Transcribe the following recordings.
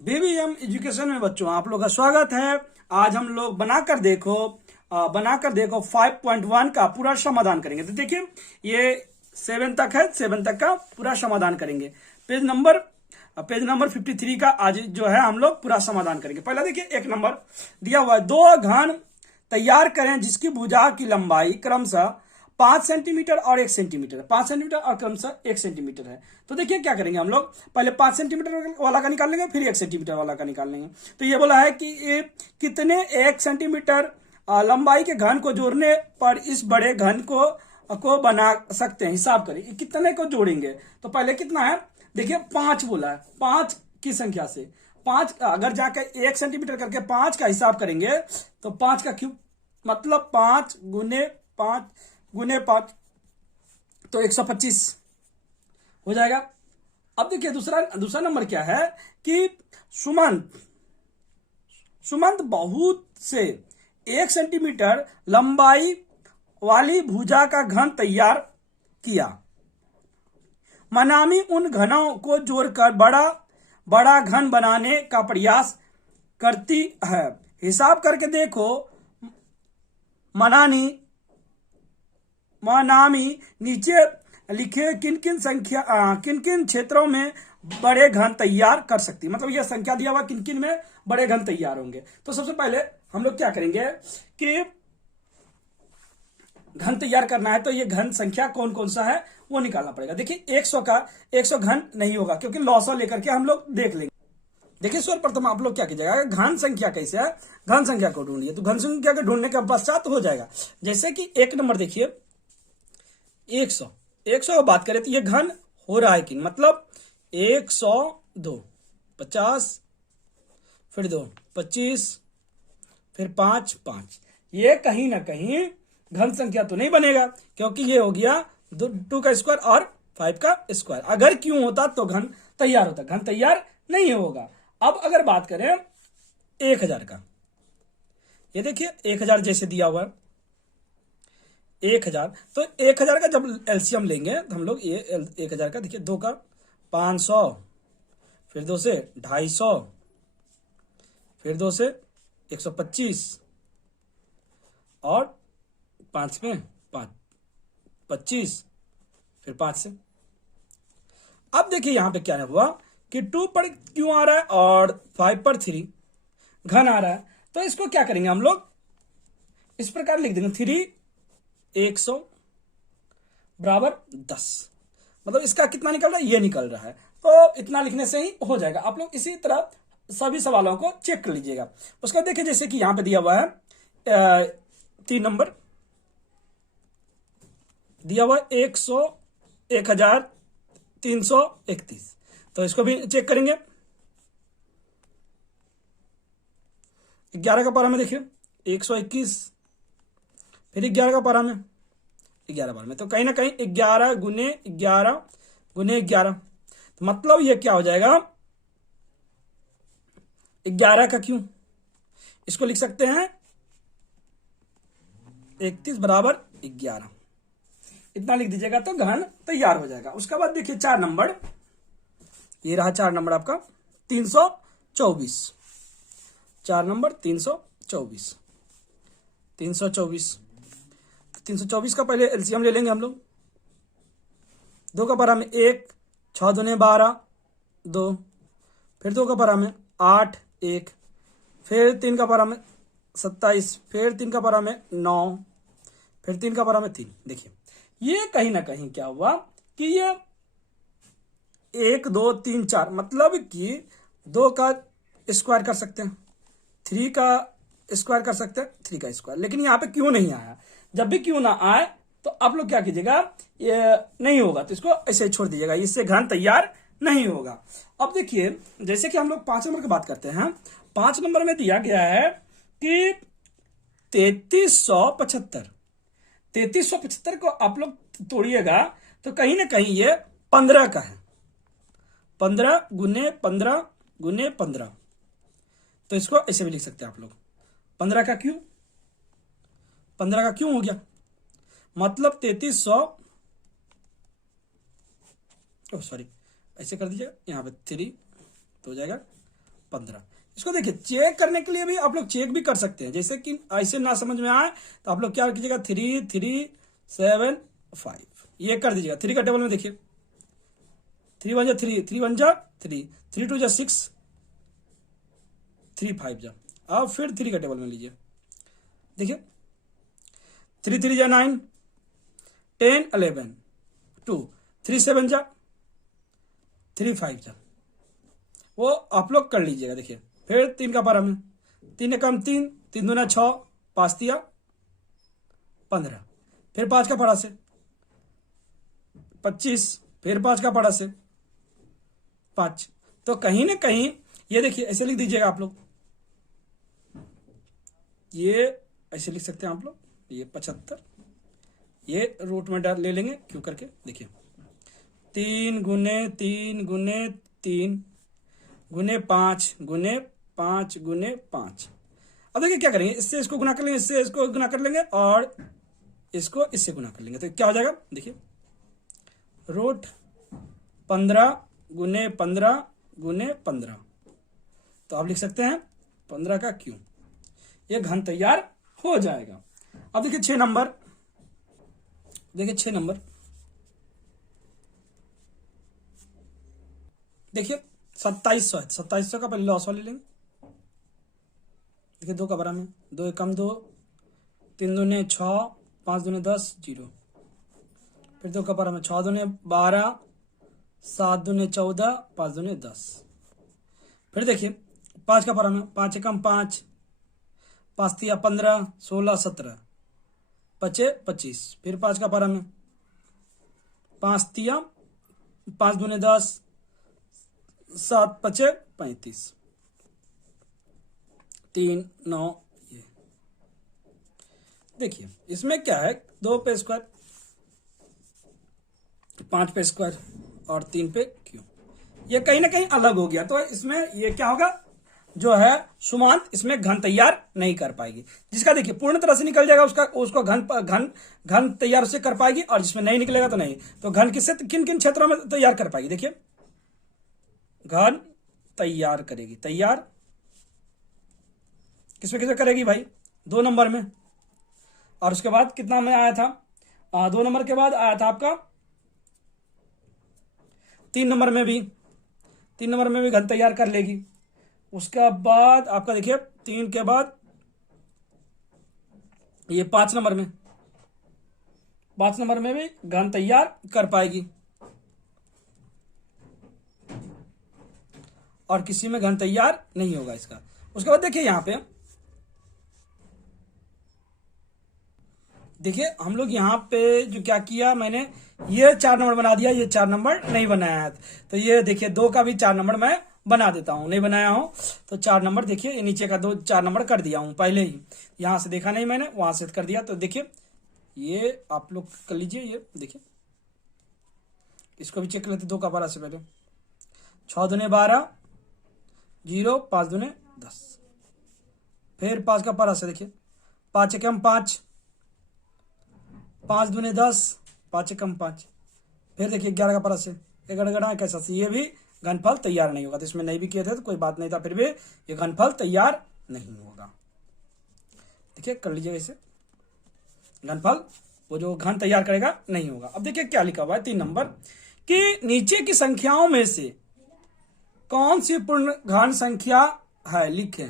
BBM education में बच्चों आप लोग का स्वागत है। आज हम लोग बनाकर देखो 5.1 का पूरा समाधान करेंगे। तो देखिए ये 7 तक है, 7 तक का पूरा समाधान करेंगे। पेज नंबर 53 का आज जो है हम लोग पूरा समाधान करेंगे। पहला देखिए एक नंबर दिया हुआ है, दो घन तैयार करें जिसकी भुजा की लंबाई क्रमशः 5 सेंटीमीटर और 1 सेंटीमीटर, 5 सेंटीमीटर और क्रमशः 1 सेंटीमीटर है। तो देखिए क्या करेंगे हम लोग, पहले 5 सेंटीमीटर वाला का निकाल लेंगे, फिर 1 सेंटीमीटर वाला का निकाल लेंगे। तो ये बोला है कि ये कितने 1 सेंटीमीटर लंबाई के घन को जोड़ने पर इस बड़े घन को बना सकते हैं। हिसाब करें कितने को जोड़ेंगे। तो पहले कितना है, देखिए 5 बोला है, 5 की संख्या से 5 अगर जाकर 1 सेंटीमीटर करके 5 का हिसाब करेंगे तो 5 का क्यूब मतलब 5 गुने 5 तो 125 हो जाएगा। अब देखिए दूसरा नंबर क्या है कि सुमंत बहुत से 1 सेंटीमीटर लंबाई वाली भुजा का घन तैयार किया। मनामी उन घनों को जोड़कर बड़ा घन बनाने का प्रयास करती है। हिसाब करके देखो मनामी नीचे लिखे किन किन क्षेत्रों में बड़े घन तैयार कर सकती, मतलब यह संख्या दिया हुआ किन किन में बड़े घन तैयार होंगे। तो सबसे पहले हम लोग क्या करेंगे कि घन तैयार करना है, तो ये घन संख्या कौन कौन सा है वो निकालना पड़ेगा। देखिए 100 घन नहीं होगा क्योंकि लॉसा लेकर के हम लोग देख लेंगे। देखिए सर्वप्रथम आप लोग क्या कीजिएगा, घन संख्या कैसे है, घन संख्या को ढूंढिए। तो घन संख्या को ढूंढने के पश्चात हो जाएगा। जैसे कि एक नंबर देखिए 100 की बात करें तो ये घन हो रहा है कि मतलब 100 2 50 फिर 2 25 फिर 5 5, ये कहीं ना कहीं घन संख्या तो नहीं बनेगा क्योंकि ये हो गया 2 का स्क्वायर और 5 का स्क्वायर। अगर क्यों होता तो घन तैयार होता, घन तैयार नहीं होगा। अब अगर बात करें 1000 का, ये देखिए 1000 जैसे दिया हुआ है 1000, तो 1000 का जब एलसीएम लेंगे तो हम लोग ये 1000 का देखिए 2 का 500 फिर 2 से 250 फिर 2 से 125 और 5 में 5 25 फिर 5 से। अब देखिए यहां पे क्या हुआ कि 2 पर क्यों आ रहा है और 5 पर 3 घन आ रहा है। तो इसको क्या करेंगे हम लोग, इस प्रकार लिख देंगे 3 100 बराबर 10, मतलब इसका कितना निकल रहा है, ये निकल रहा है। तो इतना लिखने से ही हो जाएगा। आप लोग इसी तरह सभी सवालों को चेक कर लीजिएगा। उसका देखिए जैसे कि यहां पे दिया हुआ है 3 नंबर दिया हुआ 1331, तो इसको भी चेक करेंगे। 11 का पारा में देखिए 121 फिर 11 का पारा में 11 बार में, तो कहीं ना कहीं 11 गुने 11 तो मतलब ये क्या हो जाएगा 11 का क्यों, इसको लिख सकते हैं 31 बराबर 11, इतना लिख दीजिएगा तो घन तैयार हो जाएगा। उसके बाद देखिए 4 नंबर, ये रहा 4 नंबर आपका 324, 4 नंबर 324 का पहले एलसीएम ले लेंगे हम लोग। 2 का पारा में 1 6 दूने 12 2 फिर 2 का पारा में 8 1 फिर 3 का पारा में 27 फिर 3 का पारा में 9 फिर 3 का पारा में 3। देखिए ये कहीं ना कहीं क्या हुआ कि ये 1 2 3 4 मतलब कि 2 का स्क्वायर कर सकते हैं, 3 का स्क्वायर कर सकते हैं, 3 का स्क्वायर, लेकिन यहाँ पे क्यों नहीं आया। जब भी क्यों ना आए तो आप लोग क्या कीजिएगा, ये नहीं होगा तो इसको ऐसे छोड़ दीजिएगा, इससे घन तैयार नहीं होगा। अब देखिए जैसे कि हम लोग 5 नंबर की बात करते हैं, 5 नंबर में दिया गया है कि 3375 को आप लोग तोड़िएगा तो कहीं ना कहीं ये 15 का है, 15 गुने 15, तो इसको ऐसे भी लिख सकते हैं आप लोग 15 का क्यों हो गया, मतलब 3300 सॉरी ऐसे कर दीजिएगा, यहाँ पे 3 तो हो जाएगा 15। इसको देखिए चेक करने के लिए भी आप लोग चेक भी कर सकते हैं, जैसे कि ऐसे ना समझ में आए तो आप लोग क्या कीजिएगा 3 3 7 5 ये कर दीजिएगा। 3 का टेबल में देखिए 3 1 जा 3 3 1 जा 3 3 2 जा 6 3 5 जा। अब फिर 3 का टेबल में लीजिए, देखिए 3 3 जा 9 10 11 2 3 7 जा 3 5 जा, वो आप लोग कर लीजिएगा। देखिए फिर 3 का पारा में 3 कम 3 3 दूना 6 5 दिया 15, फिर 5 का पारा से 25, फिर 5 का पारा से 5। तो कहीं ना कहीं ये देखिए ऐसे लिख दीजिएगा आप लोग, ये ऐसे लिख सकते हैं आप लोग, ये 75 ये रूट में डाल ले लेंगे क्यों करके। देखिए 3 गुने 3 गुने 3 गुने 5 गुने 5 गुने 5। अब देखिए क्या करेंगे, इससे इसको गुना कर लेंगे, इससे इसको गुना कर लेंगे और इसको इससे गुना कर लेंगे, तो क्या हो जाएगा देखिए रूट 15 गुने 15 गुने 15। तो आप लिख सकते हैं 15 का क्यू, ये घन तैयार हो जाएगा। अब देखिए 6 नंबर, देखिए 6 नंबर, देखिए 2700 है, 2700 का पहले लॉस वाले लेंगे। देखिए 2 का बरा में 2 एकम 2 3 दूने 6 5 दूने 10 0, फिर 2 का बरा में 6 दूने 12 7 दूने 14 5 दूने 10। फिर देखिए 5 का बरा में 5 एकम 5 5 तिया 15 16 17 पचे 25, फिर 5 का पारा में 5 तिया 5 दूने 10 7 पचे 35 3 9। ये देखिए इसमें क्या है 2 पे स्क्वायर 5 पे स्क्वायर और 3 पे क्यू, ये कहीं ना कहीं अलग हो गया। तो इसमें ये क्या होगा जो है सुमांत इसमें घन तैयार नहीं कर पाएगी, जिसका देखिए पूर्ण तरह से निकल जाएगा उसको घन तैयार से कर पाएगी, और जिसमें नहीं निकलेगा तो नहीं। तो घन किससे किन किन क्षेत्रों में तैयार कर पाएगी, देखिए घन तैयार करेगी, तैयार किसमें किसमें करेगी भाई 2 नंबर में, और उसके बाद कितना में आया था 2 नंबर के बाद आया था आपका 3 नंबर में भी, 3 नंबर में भी घन तैयार कर लेगी। उसका बाद आपका देखिए 3 के बाद ये 5 नंबर में, 5 नंबर में भी घन तैयार कर पाएगी, और किसी में घन तैयार नहीं होगा इसका। उसके बाद देखिए यहां पे देखिए हम लोग यहाँ पे जो क्या किया मैंने, ये 4 नंबर बना दिया, ये 4 नंबर नहीं बनाया है। तो ये देखिए 2 का भी 4 नंबर मैं बना देता हूं, नहीं बनाया हूं तो 4 नंबर देखिए नीचे का 4 नंबर कर दिया हूं पहले ही, यहां से देखा नहीं मैंने, वहां से कर दिया। तो देखिए ये आप लोग कर लीजिए, ये देखिए इसको भी चेक कर लेते 2 का 12 से पहले 6 दूने 12 0 5 दूने 10, फिर 5 का 12 से देखिए 5 एकम 5 5 दूने 10 5 एकम 5, फिर देखिए 11 का 12 से 11 कैसा से, ये भी घनफल तैयार नहीं होगा। तो इसमें नहीं भी किए थे तो कोई बात नहीं था, फिर भी ये घनफल तैयार नहीं होगा। देखिए कर लीजिए इसे, घनफल वो जो घन तैयार करेगा नहीं होगा। अब देखिए क्या लिखा हुआ है 3 नंबर कि नीचे की संख्याओं में से कौन सी पूर्ण घन संख्या है, लिखे।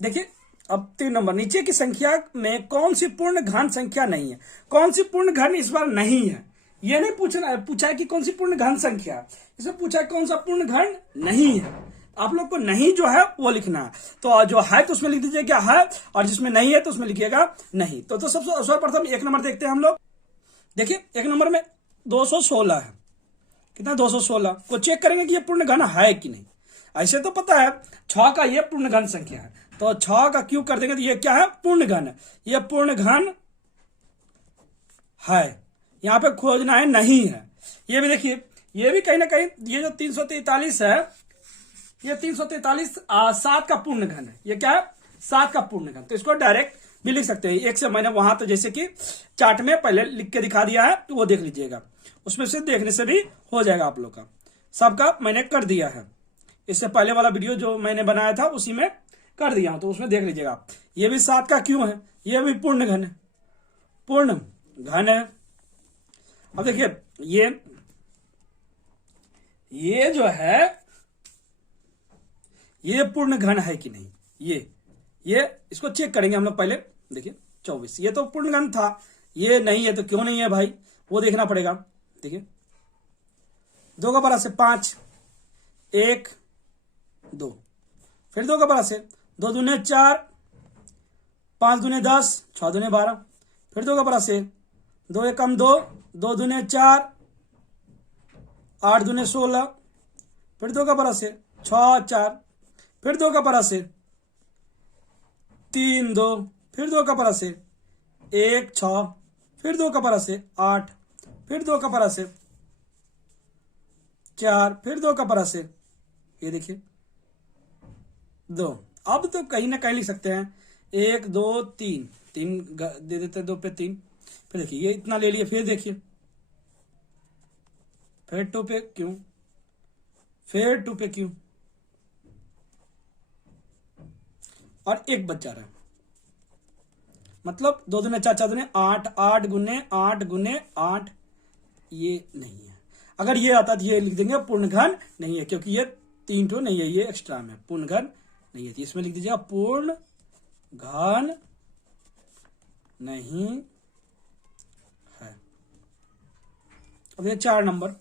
देखिए अब 3 नंबर नीचे की संख्या में कौन सी पूर्ण घन संख्या नहीं है, कौन सी पूर्ण घन इस बार नहीं है, ये नहीं पूछा है कि कौन सी पूर्ण घन संख्या, इसमें पूछा है कौन सा पूर्ण घन नहीं है। आप लोग को नहीं जो है वो लिखना है, तो जो है तो उसमें लिख दीजिए क्या है, और जिसमें नहीं है तो उसमें लिखिएगा नहीं। तो सबसे सर्वप्रथम 1 नंबर देखते हैं हम लोग। देखिए 1 नंबर में 216 है, कितना 216 को चेक करेंगे कि ये पूर्ण घन है कि नहीं। ऐसे तो पता है 6 का ये पूर्ण घन संख्या है, तो 6 का क्यूब कर देंगे तो ये क्या है पूर्ण घन है, ये पूर्ण घन है। यहां पे खोजना है नहीं है, ये भी देखिए ये भी कहीं ना कहीं ये जो 343 है, ये 343 7 का पूर्ण घन है, ये क्या है 7 का पूर्ण घन। तो इसको डायरेक्ट भी लिख सकते हैं। एक से मैंने वहां तो जैसे कि चार्ट में पहले लिख के दिखा दिया है, तो वो देख लीजिएगा, उसमें से देखने से भी हो जाएगा आप लोग का, सबका मैंने कर दिया है। इससे पहले वाला वीडियो जो मैंने बनाया था उसी में कर दिया हूं, तो उसमें देख लीजिएगा आप। ये भी 7 का क्यों है, ये भी पूर्ण घन है, पूर्ण घन है। अब देखिए ये जो है ये पूर्ण घन है कि नहीं, ये इसको चेक करेंगे हम लोग पहले। देखिए 24 ये तो पूर्ण घन था, ये नहीं है तो क्यों नहीं है भाई, वो देखना पड़ेगा। देखिए 2 का बड़ा से 5, 1 2, फिर 2 का बड़ा से 2 दूने 4, 5 दूने 10, 6 दूने 12, फिर 2 का बड़ा से 2 एकम 2, 2 दूने 4, 8 दूने 16, फिर 2 का बड़ा से 6 4, फिर 2 का बड़ा से 3 2, फिर 2 का बड़ा से 1 6, फिर 2 का बड़ा से 8, फिर 2 का बड़ा से 4, फिर 2 का बड़ा से ये देखिए 2। अब तो कहीं ना कहीं लिख सकते हैं 1 2 3, 3 दे देते हैं 2 पे 3, फिर देखिए ये इतना ले लिए, फिर देखिए फिर 2 पे क्यों, फिर 2 पे क्यों, और 1 बच जा रहा है, मतलब 2 दूने 4, 4 दूने 8, 8 गुने 8 गुने 8, ये नहीं है। अगर ये आता तो ये लिख देंगे पूर्ण घन नहीं है, क्योंकि ये 3 ठो नहीं है, ये एक्स्ट्रा में पूर्ण घन नहीं है, तो इसमें लिख दीजिएगा पूर्ण घन नहीं है। अब ये 4 नंबर,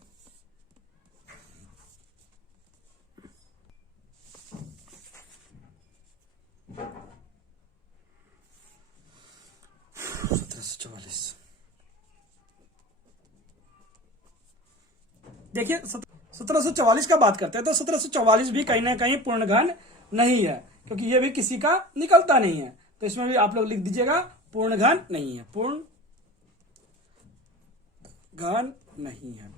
देखिए 1744 का बात करते हैं तो 1744 भी कहीं ना कहीं पूर्ण घन नहीं है, क्योंकि ये भी किसी का निकलता नहीं है, तो इसमें भी आप लोग लिख दीजिएगा पूर्ण घन नहीं है, पूर्ण घन नहीं है।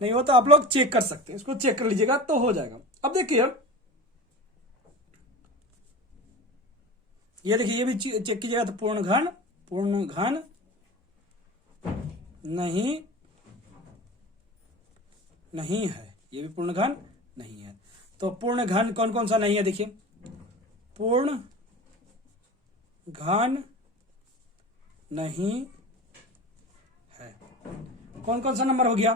नहीं हो तो आप लोग चेक कर सकते हैं, इसको चेक कर लीजिएगा तो हो जाएगा। अब देखिए ये देखिए ये भी चेक कीजिएगा तो पूर्ण घन नहीं है, ये भी पूर्ण घन नहीं है। तो पूर्ण घन कौन कौन सा नहीं है, देखिए पूर्ण घन नहीं है, कौन कौन सा नंबर हो गया,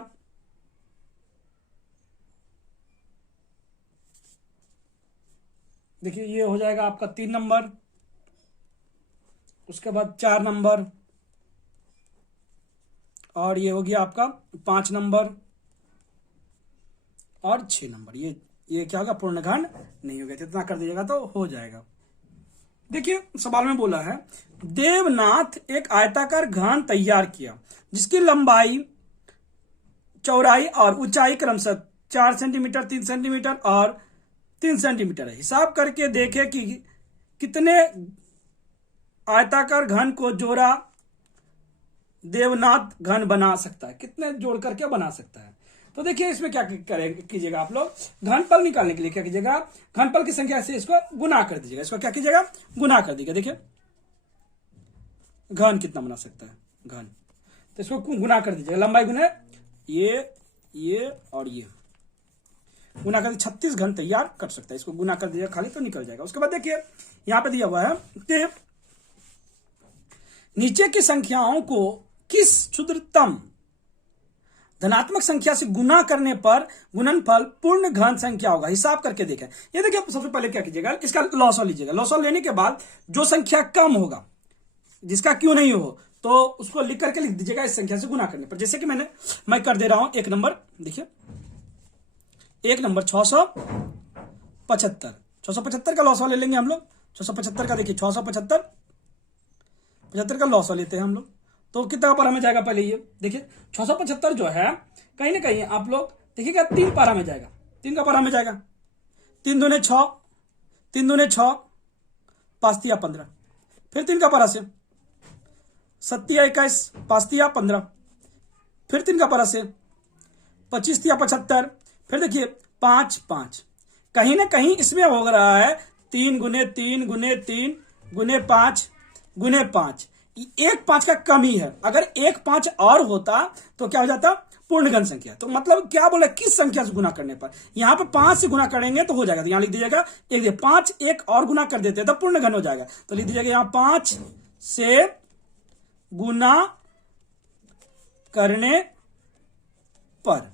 देखिए ये हो जाएगा आपका 3 नंबर, उसके बाद 4 नंबर, और ये हो गया आपका 5 नंबर और 6 नंबर। ये क्या होगा, पूर्ण घन नहीं हो गया, इतना कर दीजिएगा तो हो जाएगा। देखिए सवाल में बोला है देवनाथ एक आयताकार घन तैयार किया जिसकी लंबाई, चौड़ाई और ऊंचाई क्रमशः 4 सेंटीमीटर, 3 सेंटीमीटर और 3 सेंटीमीटर है। हिसाब करके देखे कि कितने आयताकार घन को जोड़ा देवनाथ घन बना सकता है, कितने जोड़ करके बना सकता है। तो देखिए इसमें क्या कीजिएगा आप लोग, घनफल निकालने के लिए क्या कीजिएगा, घनफल की संख्या से इसको गुना कर दीजिएगा, इसको क्या कीजिएगा गुना कर दीजिएगा। देखिए घन कितना बना सकता है घन, तो इसको गुना कर दीजिएगा, लंबाई गुना ये और ये गुना कर 36 घन तैयार कर सकता है, इसको गुना कर दीजिएगा खाली तो निकल जाएगा। उसके बाद देखिए यहां पे दिया हुआ है कि नीचे की संख्याओं को किस क्षुद्रतम धनात्मक संख्या से गुना करने पर गुणनफल पूर्ण घन संख्या होगा, हिसाब करके देखें। ये देखिए सबसे पहले क्या कीजिएगा, इसका लॉसॉल लीजिएगा, लॉसॉल लेने के बाद जो संख्या कम होगा, जिसका क्यों नहीं हो, तो उसको लिख करके लिख दीजिएगा इस संख्या से गुना करने पर। जैसे कि मैं कर दे रहा हूं 1 नंबर, देखिए 1 नंबर 675 का लॉसॉल ले लेंगे हम लोग, 675 का देखिए 75 का लॉसॉल लेते हैं हम लोग, तो कितना पारा में जाएगा पहले ये देखिए 675 जो है कहीं ना कहीं आप लोग देखिएगा 3 पारा में जाएगा, 3 का पारा में जाएगा, 3 दूने 6, 3 दूने 6, 5 तिया 15, फिर 3 का पारा से 7 तिया 21, 5 तिया 15, फिर 3 का पारा से 25 तिया 75, फिर देखिए 5 5, कहीं ना कहीं इसमें हो रहा है 3 गुने 3 गुने 3 गुने 5 गुने 5, एक 5 का कम ही है, अगर एक 5 और होता तो क्या हो जाता, पूर्ण घन संख्या। तो मतलब क्या बोला, किस संख्या से गुना करने पर, यहां पे 5 से गुना करेंगे तो हो जाएगा, तो यहां लिख दीजिएगा एक 5 एक और गुना कर देते तो पूर्ण घन हो जाएगा, तो लिख दीजिएगा यहां 5 से गुना करने पर,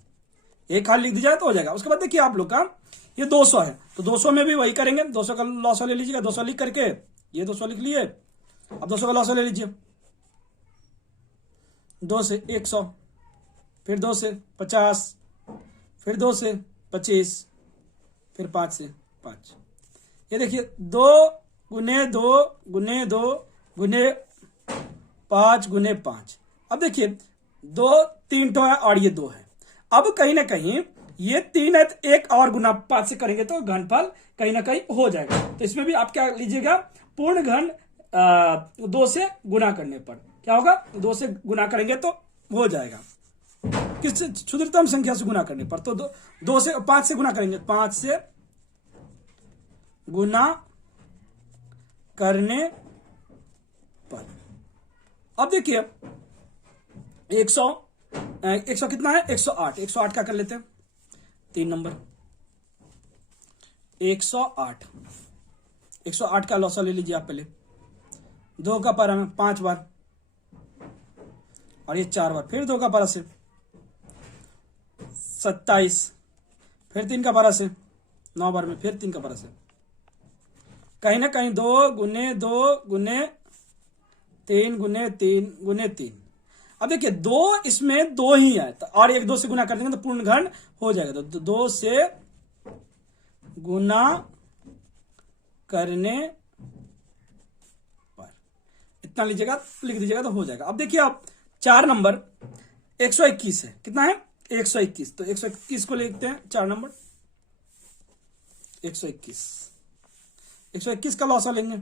एक हाल लिख दीजिएगा तो हो जाएगा। उसके बाद देखिए आप लोग का ये 200 है, तो 200 में भी वही करेंगे, 200 का लॉस ले लीजिएगा, 200 लिख करके ये 200 लिख लिए, अब 200 का लॉस ले लीजिए, 2 से 100, फिर 2 से 50, फिर 2 से 25, फिर 5 से 5। ये देखिए 2 गुने 2 गुने 2 गुने 5 गुने 5। अब देखिए 2 3 तो है और ये 2 है, अब कहीं ना कहीं ये 3 है तो एक और गुना 5 से करेंगे तो घनफल कहीं ना कहीं हो जाएगा। तो इसमें भी आप क्या लीजिएगा, पूर्ण घन 2 से गुना करने पर क्या होगा, 2 से गुना करेंगे तो हो जाएगा, किस क्षुद्रतम संख्या से गुना करने पर, तो 2 से 5 से गुना करेंगे, 5 से गुना करने पर। अब देखिए 100 कितना है, 108, 108 का कर लेते हैं 3 नंबर, 108 का लॉसा ले लीजिए आप पहले, 2 का पारा में 5 बार और ये 4 बार, फिर 2 का पारा से 27, फिर 3 का पारा से 9 बार में, फिर 3 का पारा से, कहीं ना कहीं 2 गुने 2 गुने 3 गुने 3 गुने 3। अब देखिए 2 इसमें 2 ही है तो और एक 2 से गुना कर देंगे तो पूर्ण घन हो जाएगा, तो 2 से गुना करने पर इतना लीजिएगा, लिख दीजिएगा तो हो जाएगा। अब देखिए आप 4 नंबर 121 है, कितना है 121, तो 121 को लिखते हैं 4 नंबर 121 का लॉसा लेंगे,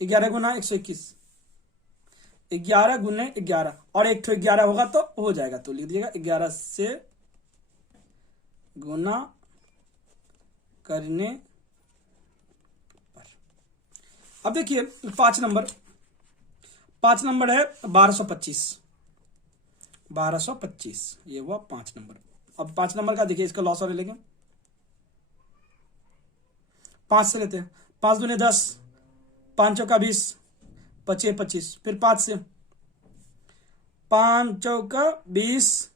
11 गुना 121, 11 गुने 11 और एक 11 होगा तो हो जाएगा, तो लिख दीजिएगा 11 से गुना करने पर। अब देखिए 5 नंबर है 1225, ये हुआ 5 नंबर। अब 5 नंबर का देखिए इसका लॉस और लेंगे, 5 से लेते हैं, 5 दूने 10, 5 चौका 20, 5 25, फिर 5 से 5 चौका 20,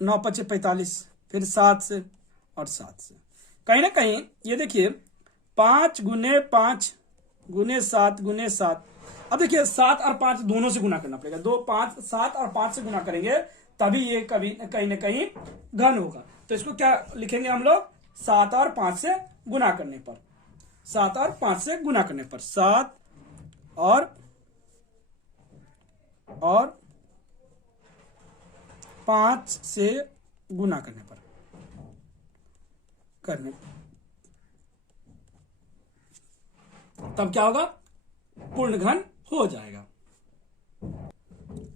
9 5 45, फिर 7 से और 7 से, कहीं ना कहीं ये देखिए 5 गुने 5 गुने 7 गुने 7। अब देखिए 7 और 5 दोनों से गुना करना पड़ेगा, 2 5 7 और 5 से गुना करेंगे तभी ये कभी कहीं ना कहीं घन होगा। तो इसको क्या लिखेंगे हम लोग, 7 और 5 से गुना करने पर, 7 और 5 से गुना करने पर, 7 और 5 से गुना करने पर तब क्या होगा, पूर्ण घन हो जाएगा।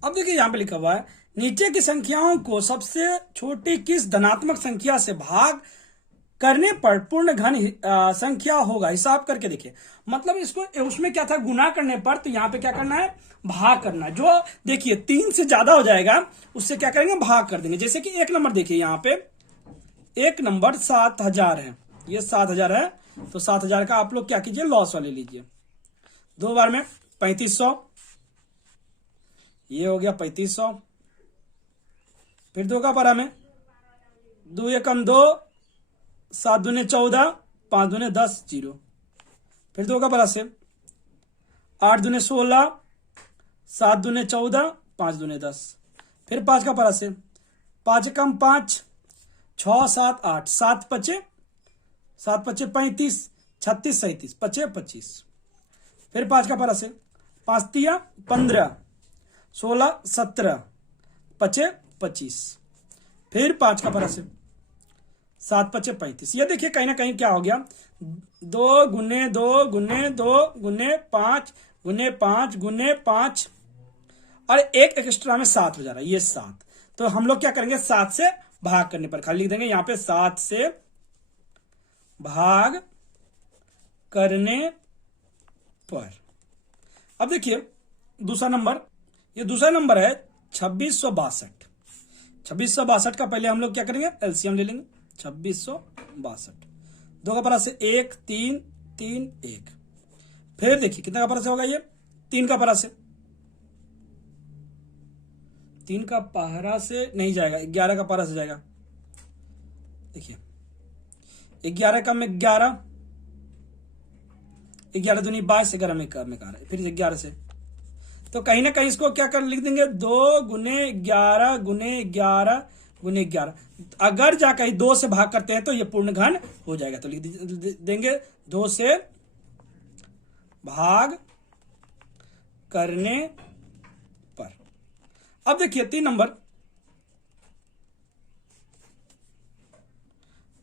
अब देखिए यहां पे लिखा हुआ है नीचे की संख्याओं को सबसे छोटी किस धनात्मक संख्या से भाग करने पर पूर्ण घन संख्या होगा, हिसाब करके देखिए। मतलब इसको उसमें क्या था, गुना करने पर, तो यहां पे क्या करना है, भाग करना है। जो देखिए 3 से ज्यादा हो जाएगा उससे क्या करेंगे, भाग कर देंगे। जैसे कि 1 नंबर देखिए, यहां पे 1 नंबर 7000 है, ये 7000 है, तो 7000 का आप लोग क्या कीजिए, लॉस वाले लीजिए, 2 बार में 3500, ये हो गया 3500, फिर 2 का पारा में 2 एकम 2, 7 दूने 14, 5 दूने 10, 0, फिर 2 का पारा से 8 दूने 16, 7 दूने 14, 5 दूने 10, फिर 5 का पारा से 5 एकम 5, 6 7 8, 7 पचे 35, 36 37, 5 25, फिर 5 का पारा से 5 तिया 15, 16 17, 5 25, फिर 5 का पारा से 7 5 35। ये देखिए कहीं ना कहीं क्या हो गया, 2 गुने 2 गुने 2 गुने 5 गुने 5 गुने 5 और एक एक्स्ट्रा में 7 हो जा रहा है, ये 7। तो हम लोग क्या करेंगे, 7 से भाग करने पर खाली लिख देंगे यहां पे, 7 से भाग करने पर अब देखिए दूसरा नंबर, ये दूसरा नंबर है 2662। 2662 का पहले हम लोग क्या करेंगे, एलसीएम ले लेंगे। 2662 दो का परा से 1 3 3 1। फिर देखिए कितना का परा से होगा, ये 3 का परा से, 3 का पहरा से नहीं जाएगा, 11 का पहरा से जाएगा। देखिए 11 का में 11, 11 दूनी 22, 11 में 11, फिर 11 से, तो कहीं ना कहीं इसको क्या कर लिख देंगे, 2 गुने 11 गुने 11 गुने 11। अगर जा कहीं 2 से भाग करते हैं तो ये पूर्ण घन हो जाएगा, तो लिख देंगे 2 से भाग करने पर। अब देखिए 3 नंबर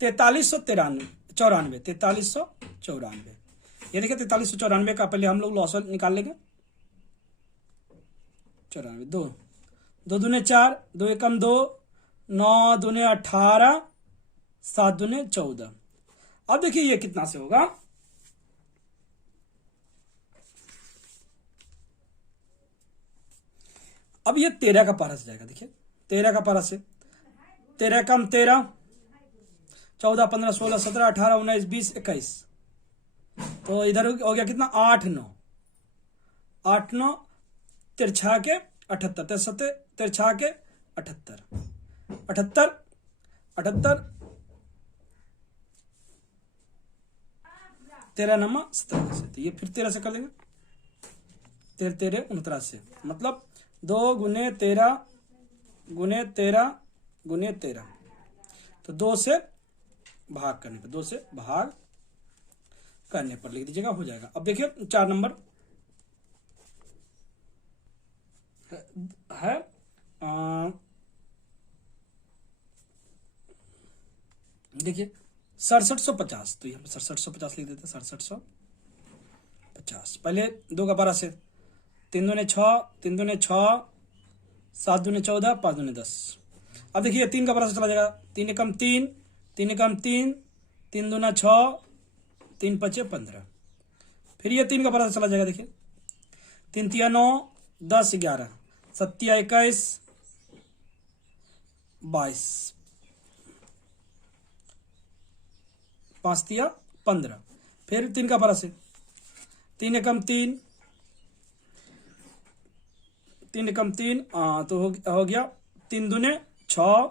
4394, 4394। ये देखिए 4394 का पहले हम लोग लॉसल निकाल लेंगे। 94, 2 2 दूने 4, 2 एकम 2, 9 दूने 18, 7 दूने 14। अब देखिए ये कितना से होगा, अब ये 13 का पारा से जाएगा। देखिए 13 का पारा से, 13 कम 13, 14 15 16 17 18 19 20 21, तो इधर हो गया कितना, 8 9, 8 9 तिरछा के 78, 73 तिरछा के 78, 78 78, 13 नमा 17 से, तो ये फिर 13 से कर देंगे, 13 13 19 से, मतलब 2 गुने 13 गुने 13 गुने 13, तो 2 से भाग करने पर, 2 से भाग करने पर लिख दीजिएगा, हो जाएगा। अब देखिए 4 नंबर है देखिए 6750, तो यहाँ पे 6750 लिख देते हैं, 6750। पहले 2 का 12 से, 3 दूने 6, 3 दूने 6, 7 दूने 14, 5 दूने 10। अब देखिए 3 का 12 से चला जाएगा, 3 एकम 3, 3 एकम 3, 3 दूना 6, 3 पचे 15। फिर ये 3 का 12 से चला जाएगा, देखिए 3 तिया 9, 10 11, 7 तिया 21 22, 5 तिया 15। फिर 3 का 12 से, 3 एकम 3, 3 एकम 3, तो हो गया 3 दूने 6,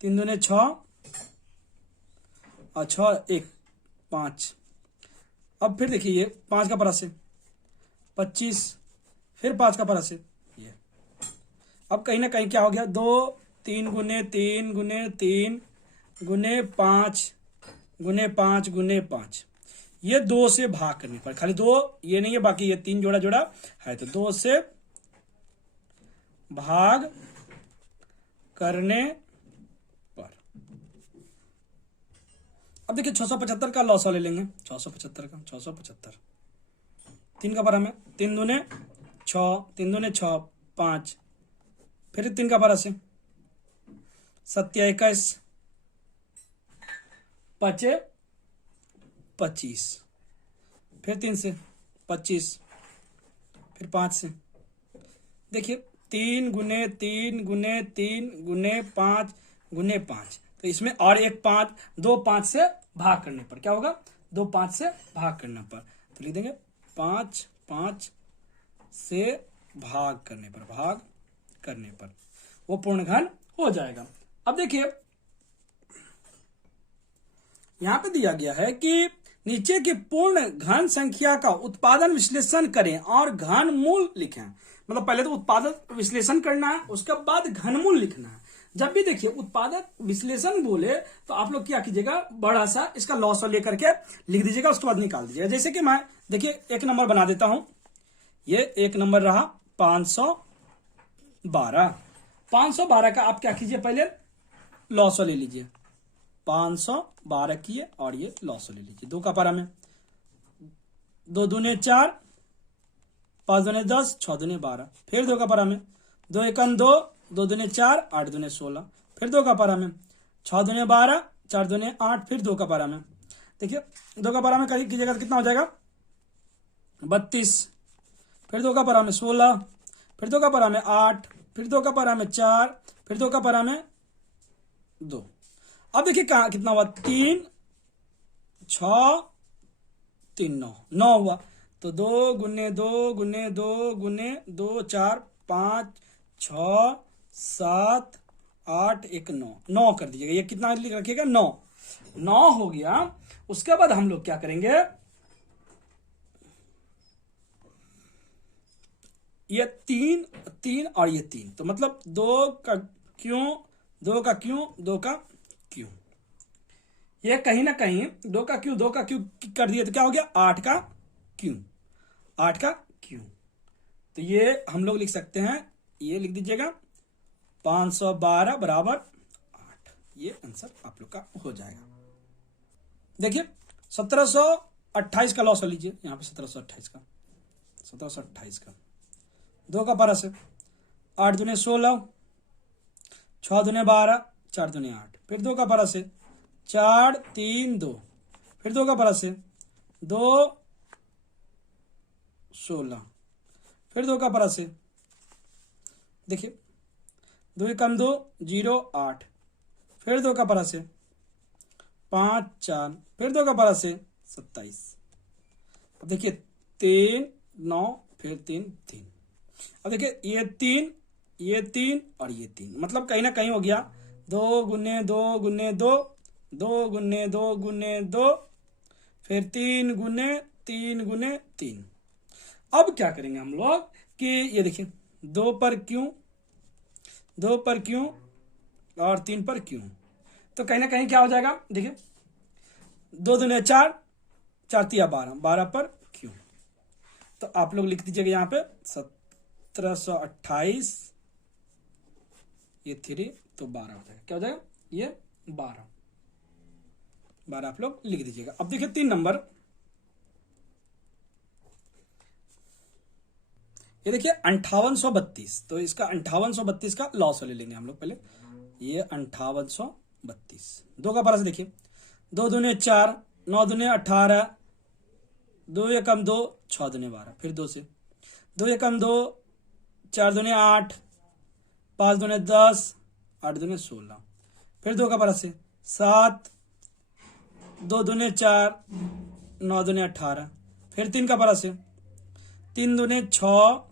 3 दूने 6 और 6 1 5। अब फिर देखिए ये 5 का परा से 25, फिर 5 का परा से ये। अब कहीं ना कहीं क्या हो गया, 2 3 गुने 3 गुने 3 गुने 5 गुने 5 गुने 5, ये 2 से भाग करने पर, खाली 2 ये नहीं है, बाकी ये 3 जोड़ा जोड़ा है, तो 2 से भाग करने पर। अब देखिए 675 का लॉसा ले लेंगे, 675 का, 675 3 का बार हमें 3 दूने 6, 3 दूने 6 5, फिर 3 का बारह से 7 21 5 25, फिर 3 से 25, फिर 5 से, देखिए 3 गुने 3 गुने 3 गुने 5 गुने 5, तो इसमें और एक 5, 2 5 से भाग करने पर क्या होगा, 2 5 से भाग करने पर, तो लिख देंगे 5 5 से भाग करने पर वो पूर्ण घन हो जाएगा। अब देखिए यहां पे दिया गया है कि नीचे की पूर्ण घन संख्या का उत्पादन विश्लेषण करें और घन मूल लिखें। मतलब पहले तो उत्पादक विश्लेषण करना है, उसके बाद घनमूल लिखना है। जब भी देखिए उत्पादक विश्लेषण बोले तो आप लोग क्या कीजिएगा, बड़ा सा इसका लॉस लेकर के लिख दीजिएगा, उसके बाद निकाल दीजिएगा। जैसे कि मैं देखिए एक नंबर बना देता हूं, ये एक नंबर रहा 512। 512 का आप क्या कीजिए, पहले लॉस ले लीजिए, 512 किए और ये लॉस ले लीजिए। 2 का पारा में 2 दूने 4, 5 दूने 10, 6 दूने 12, फिर 2 का पारा में 2 एकम 2, 2 दूने 4, 8 दूने 16, फिर 2 का पारा में 6 दूने 12, 4 दूने 8, फिर 2 का पारा में देखिए 2 का पारा में कीजिएगा तो कितना हो जाएगा 32, फिर 2 का परा में 16, फिर 2 का परा में 8, फिर 2 का परा में 4, फिर 2 का परा में 2। अब देखिए कितना हुआ, 3 6 3 9, 9 हुआ। तो 2 गुने 2 गुने 2 गुने 2 4 5 6 7 8 1 9, 9 कर दीजिएगा। ये कितना रखिएगा, 9, 9 हो गया। उसके बाद हम लोग क्या करेंगे, ये 3 3 और ये 3, तो मतलब 2 का क्यों, 2 का क्यों, 2 का क्यों, ये कहीं ना कहीं 2 का क्यों, 2 का क्यों कर दिए तो क्या हो गया, 8 का क्यों, 8 का क्यों। तो ये हम लोग लिख सकते हैं, ये लिख दीजिएगा 512 बराबर 8। ये आंसर आप लोग का हो जाएगा। देखिए 1728 का लॉस लीजिए, यहां पे 1728 का, 1728 का 2 का पारा से 8 दूने 16, 6 दूने 12, 4 दूने 8, फिर 2 का पारा से 4 3 2, फिर 2 का पारा से 2 16, फिर 2 का पारा से देखिए 2 एकम 2 0 8, फिर 2 का पारा से 5 4, फिर 2 का पारा से 27। अब देखिए 3 9, फिर 3 3। अब देखिए ये 3, ये 3 और ये 3, मतलब कहीं ना कहीं हो गया 2 गुने 2 गुने 2, 2 गुने 2 गुने 2, फिर 3 गुने 3 गुने 3। अब क्या करेंगे हम लोग कि ये देखिए 2 पर क्यों, 2 पर क्यों और 3 पर क्यों, तो कहीं ना कहीं क्या हो जाएगा, देखिए 2 दूने 4, 4 तिया 12, 12 पर क्यों। तो आप लोग लिख दीजिएगा यहाँ पे 1728, ये 3, तो 12 हो जाएगा, क्या हो जाएगा, ये 12 आप लोग लिख दीजिएगा। अब देखिए 3 नंबर, ये देखिए 5832, तो इसका 5832 का लॉस ले लेंगे हम लोग पहले। ये 5832, 2 का पारा से देखिए 2 दूने 4, 9 दूने 18, 2 एकम 2, 6 दूने 12, फिर 2 से 2 एकम 2, 4 दूने 8, 5 दूने 10, 8 दूने 16, फिर 2 का पारा से 7, 2 दूने 4, 9 दूने 18, फिर 3 का पारा से 3 दूने 6,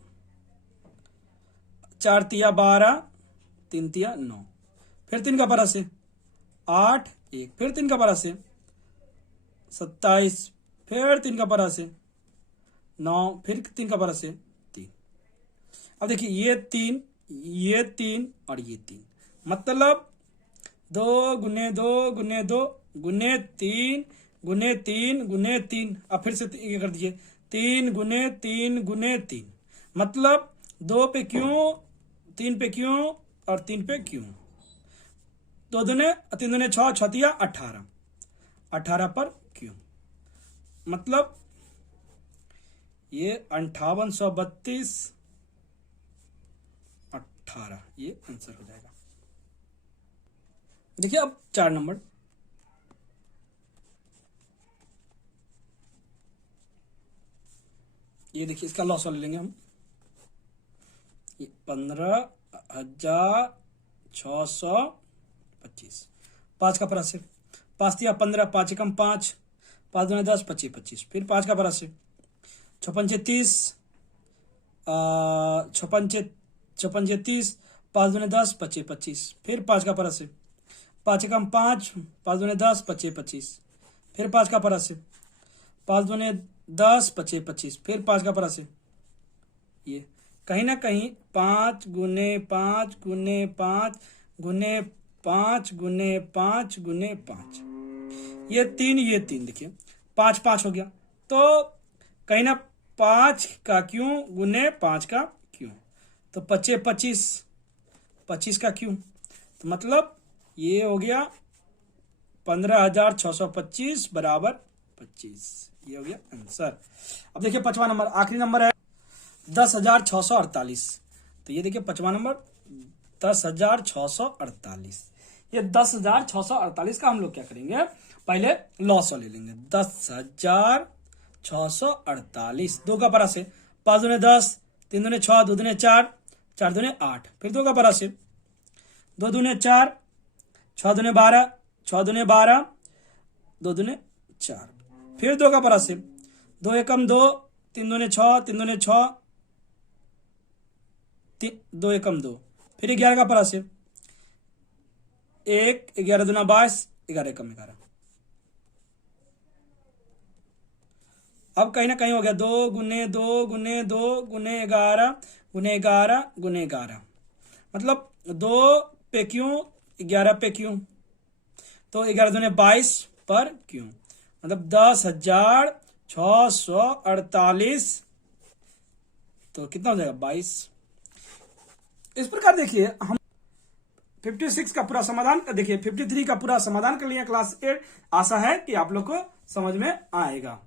4 तिया 12, 3 तिया 9, फिर 3 का पारा से 8 1, फिर 3 का पारा से 27, फिर 3 का पारा से 9, फिर 3 का पारा से 3। अब देखिए ये 3, ये 3 और ये 3, मतलब 2 गुने 2 गुने 2 गुने 3 गुने 3 गुने 3, अब फिर से ये कर दीजिए 3 गुने 3 गुने 3, मतलब 2 पे क्यों, 3 पे क्यों और 3 पे क्यों। 2 दूने 3 दूने 6, 6 तिया 18, 18 पर क्यों, मतलब ये 5832 18, ये आंसर हो जाएगा। देखिए अब 4 नंबर, ये देखिए इसका लॉस ले लेंगे हम, 15,625, 5 का पारा से 5 तिया 15, 5 एकम 5, 5 दूने 10, 25 25, फिर 5 का पारा से 56 30, 56 30, 5 दूने 10, 25 25, फिर 5 का पारा से 5 एकम 5, 5 दूने 10, 25 25, फिर 5 का पारा से 5 दूने 10, 25 25, फिर 5 का पारा से ये कहीं ना कहीं 5 गुने 5 गुने 5 गुने 5 गुने 5 गुने 5, ये 3, ये 3, देखिए 5 5 हो गया, तो कहीं ना 5 का क्यों गुने 5 का क्यों, तो 25 25, 25 का क्यों, तो मतलब ये हो गया 15,625 बराबर 25, ये हो गया आंसर। अब देखिए 5वां नंबर, आखिरी नंबर है 10,648, तो ये देखिए 5वां नंबर 10,648, ये 10,648 का हम लोग क्या करेंगे, पहले लॉस ले लेंगे, 10,648 648। 2 का परास है 5 दूने 10, 3 दूने 6, 2 दूने 4, 4 दूने 8। फिर 2 का परास है 2 दूने 4, 6 दूने 12, 6 दूने 12, 2 दूने 4। फिर 2 का परास है 2 एकम 2, 3 दूने 6, 3 दूने 6, 2 एकम 2। फिर 11 का परास है 1, 11 दूना 22, 11 एकम 11। अब कहीं ना कहीं हो गया 2 गुने 2 गुने 2 गुने 11 गुने 11 गुने 11, मतलब 2 पे क्यों 11 पे क्यों, तो 11 दूने 22 पर क्यों, मतलब 10,648। तो कितना हो जाएगा 22। इस प्रकार देखिए हम 56 का पूरा समाधान देखिए 53 का पूरा समाधान कर लिया क्लास 8। आशा है कि आप लोग को समझ में आएगा।